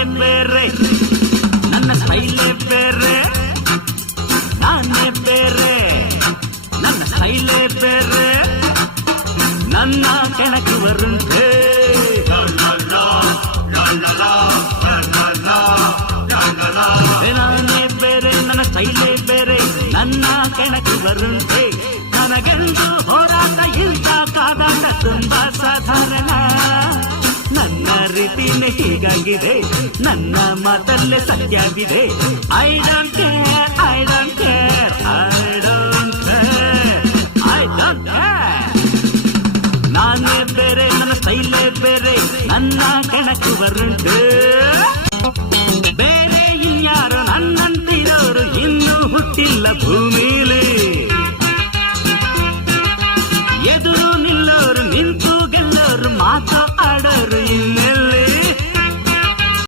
ನಾನೇ ಬೇರೆ, ನನ್ನ ಸ್ಟೈಲೇ ಬೇರೆ, ನಾನೇ ಬೇರೆ, ನನ್ನ ಸ್ಟೈಲೇ ಬೇರೆ, ನನ್ನ ಕೆಣಕುವರುಂಟೆ. ನಾನೇ ಬೇರೆ, ನನ್ನ ಸ್ಟೈಲೇ ಬೇರೆ, ನನ್ನ ಕೆಣಕುವರುಂಟೆ. ನನಗೆಂದು ಹೋರಾಟ ಇಲ್ದ ಕಾದಾಟ ತುಂಬಾ ಸಾಧಾರಣ. ನನ್ನ ರೀತಿನೇ ಹೀಗಾಗಿದೆ, ನನ್ನ ಮಾತಲ್ಲೇ ಸತ್ಯವಿದೆ. I don't care, I don't care, I don't care, I don't care. ನಾನೇ ಬೇರೆ, ನನ್ನ ಸ್ಟೈಲೇ ಬೇರೆ, ನನ್ನ ಕೆಣಕುವರುಂಟು. ಬೇರೆ ಇನ್ಯಾರು ನನ್ನಂತಿರೋರು ಇನ್ನೂ ಹುಟ್ಟಿಲ್ಲ ಭೂಮಿಲಿ. ಎದುರು ನಿಲ್ಲೋರು ನಿಂತು ಗೆಲ್ಲೋರು ಮಾತ್ರ